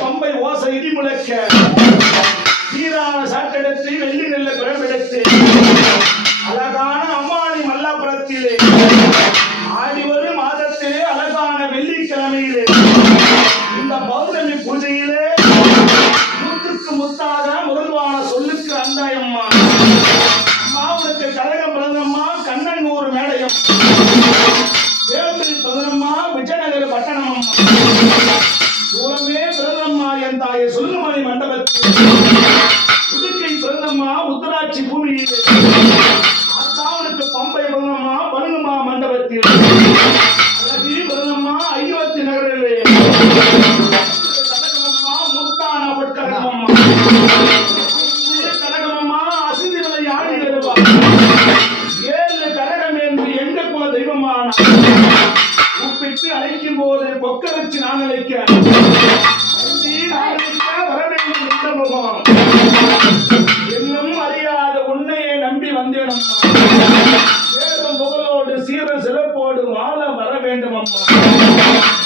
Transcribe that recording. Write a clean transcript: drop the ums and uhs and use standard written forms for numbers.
பம்பை ஓசை இடி முழக்க சீரான சாட்டெடுத்து வெள்ளி நெல்ல பிறப்பெடுத்து அழகான அம்மானி மல்லாபுரத்திலே ஆடி வரும் மாதத்திலே அழகான வெள்ளிக்கிழமையிலே இந்த பௌர்ணமி பூஜையிலே முத்துக்கு முத்தாக முதல்வான சொல்லுக்கு அந்தாயம்மா அம்மாவுக்கு கழகம் பிறந்தம்மா கண்ணன்னூர் மேடையம் வேம்பில் பிறந்தம்மா விஜயநகர் பட்டணம் அம்மா சூழமே பிறந்தம்மா என் தாயை சொல்லுமணி மண்டபத்தில் புதுக்கை பிறந்தம்மா உத்தராட்சி பூமியில் அத்தாவனுக்கு பம்பை பிறந்தம்மா பருங்கம்மா மண்டபத்தில் அழகி பிறந்தம்மா ஐயோத்தி நகரிலே கடகமம்மா முத்தான பொற்கடகமம்மா கடகமம்மா அசிந்தி விலை ஆடி வருவா ஏழு கடகம் என்று எங்க குல தெய்வமான கூப்பிட்டு அழைக்கும் போது பொக்க வச்சு நான் அழைக்க வர வேண்டும் என்ற முகம் இன்னும் அறியாத உன்னையை நம்பி வந்தேன் அம்மா சேரும் புகழோடு சீர சிறப்போடு வாழ வர வேண்டும் அம்மா